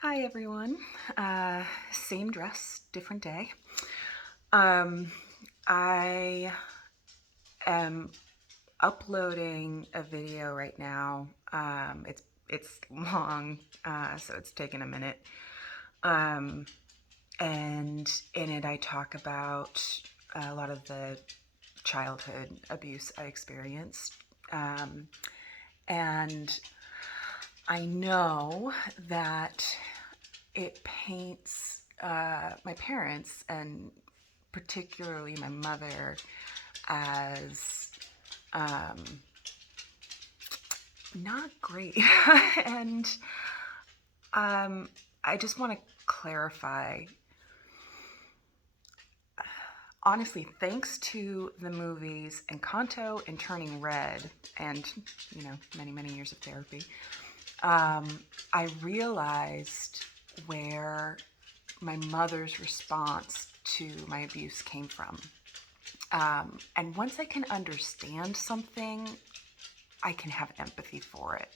Hi everyone. Same dress, different day. Um, I am uploading a video right now. It's long, so it's taken a minute. Um, and in it, I talk about a lot of the childhood abuse I experienced. Um, and I know that it paints my parents and particularly my mother as um, not great. and I just want to clarify. Honestly, thanks to the movies Encanto and Turning Red, and many many years of therapy, I realized where my mother's response to my abuse came from. And once I can understand something, I can have empathy for it.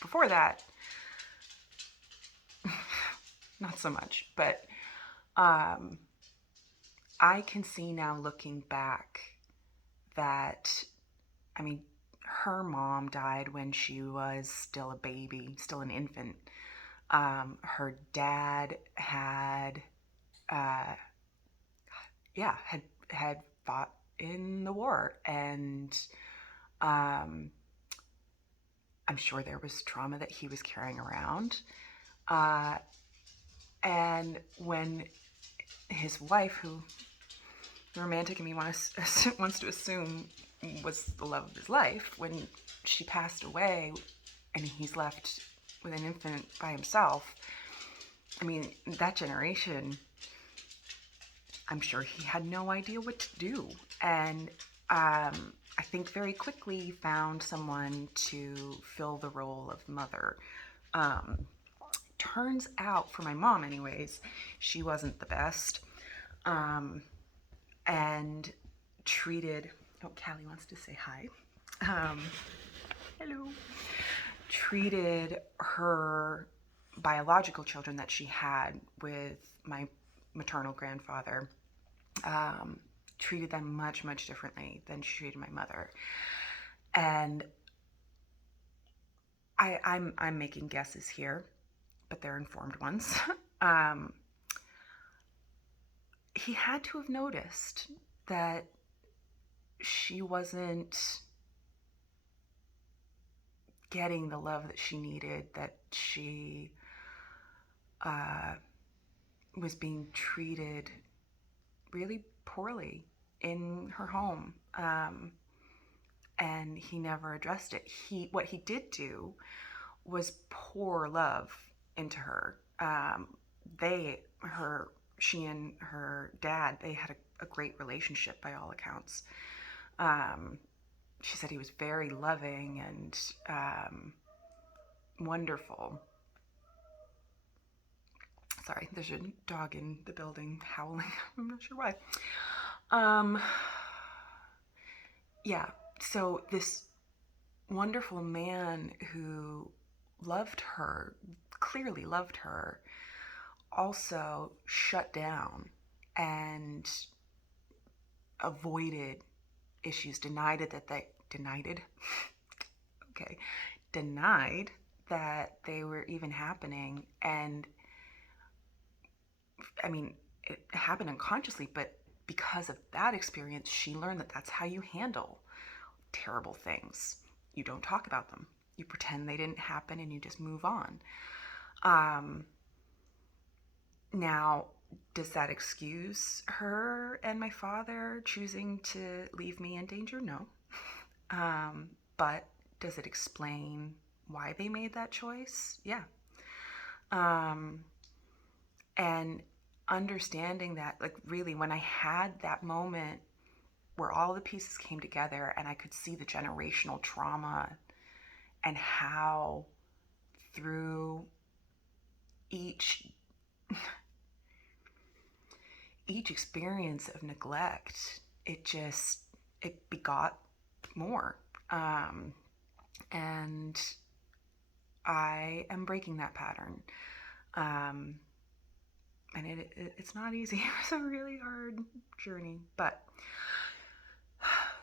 Before that, not so much. But um, I can see now looking back that, I mean, her mom died when she was still a baby, still an infant. Her dad had, uh, yeah, had fought in the war, and um, I'm sure there was trauma that he was carrying around. Uh, and when his wife, who the romantic in me wants to assume was the love of his life, when she passed away and he's left with an infant by himself, I mean, that generation, I'm sure he had no idea what to do. And I think very quickly found someone to fill the role of mother. Um, Turns out, for my mom, anyways, she wasn't the best. Um, and treated, oh, Callie wants to say hi. Um, Hello. Treated her biological children that she had with my maternal grandfather, um, treated them much, much differently than she treated my mother. And I'm making guesses here, but they're informed ones. um, he had to have noticed that she wasn't getting the love that she needed, that she uh, was being treated really poorly in her home. And he never addressed it. What he did do was pour love into her. They, her, she and her dad, they had a great relationship by all accounts. Um, she said he was very loving and wonderful. Sorry, there's a dog in the building howling. I'm not sure why. Um, yeah, so this wonderful man who loved her, clearly loved her, also shut down and avoided issues, denied it, okay, denied that they were even happening. And I mean, it happened unconsciously, but because of that experience, she learned that that's how you handle terrible things. You don't talk about them. You pretend they didn't happen and you just move on. Um, Now, does that excuse her and my father choosing to leave me in danger? No. But does it explain why they made that choice? Yeah. Um, and understanding that, like, really, when I had that moment where all the pieces came together and I could see the generational trauma and how through each each experience of neglect, it begot more. Um, and I am breaking that pattern. Um, and it's not easy. It was a really hard journey. But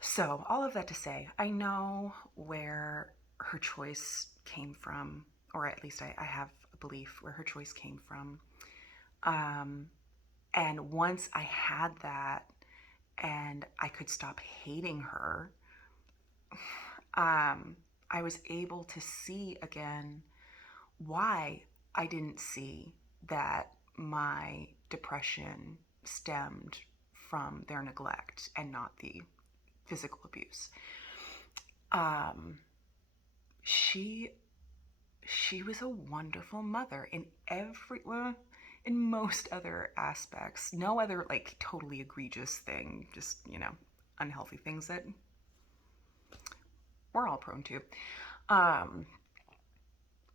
so, all of that to say, I know where her choice came from, or at least I have a belief where her choice came from. Um, and once I had that and I could stop hating her, I was able to see again why I didn't see that my depression stemmed from their neglect and not the physical abuse. Um, she she was a wonderful mother in in most other aspects. No other like totally egregious thing, just, unhealthy things that we're all prone to. Um,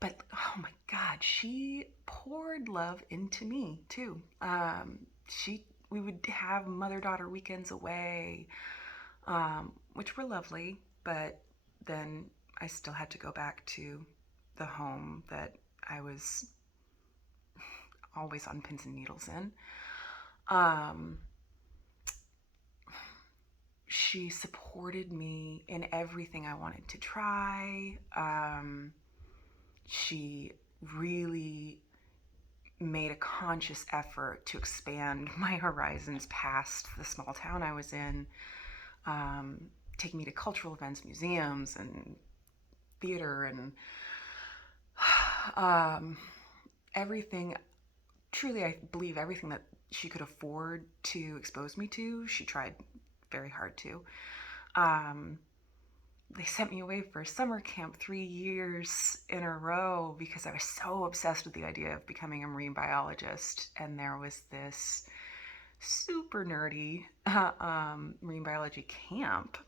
but oh my God, she poured love into me too. We would have mother-daughter weekends away, which were lovely, but then I still had to go back to the home that I was always on pins and needles in. Um, she supported me in everything I wanted to try. She really made a conscious effort to expand my horizons past the small town I was in, um, taking me to cultural events, museums, and theater, and um, everything. Truly, I believe everything that she could afford to expose me to, she tried very hard to. Um, they sent me away for summer camp 3 years in a row because I was so obsessed with the idea of becoming a marine biologist. And there was this super nerdy marine biology camp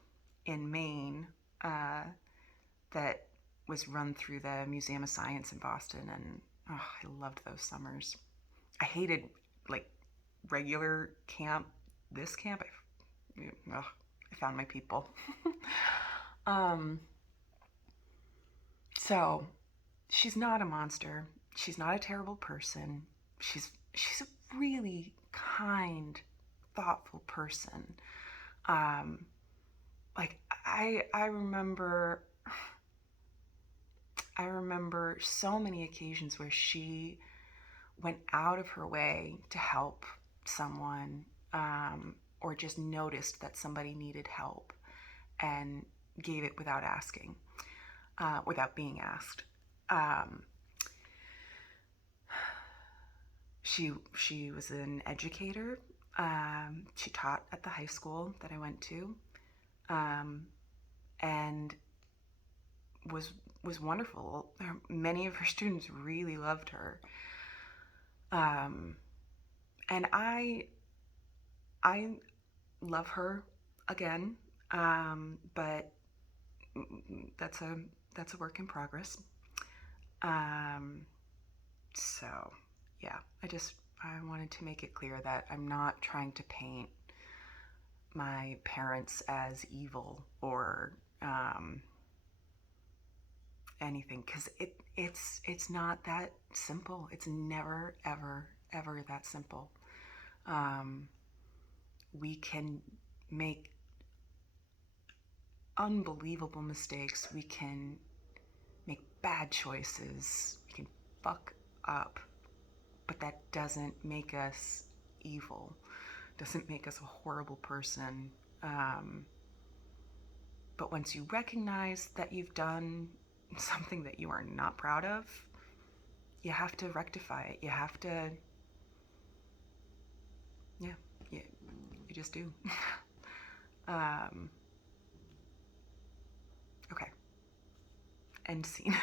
in Maine that was run through the Museum of Science in Boston. And I loved those summers. I hated like regular camp. This camp, I found my people. um, so she's not a monster. She's not a terrible person. She's a really kind, thoughtful person. Um, like I remember so many occasions where she went out of her way to help someone, or just noticed that somebody needed help and gave it without asking, without being asked. Um, she was an educator. She taught at the high school that I went to, um, and was was wonderful. Many of her students really loved her, um, and I love her again, but that's a work in progress. Um, so yeah, I wanted to make it clear that I'm not trying to paint my parents as evil or anything, because it's not that simple. It's never ever that simple. Um, we can make unbelievable mistakes. We can make bad choices. We can fuck up, but that doesn't make us evil. Doesn't make us a horrible person. But once you recognize that you've done something that you are not proud of, you have to rectify it. You have to, yeah, you just do. um, okay, end scene.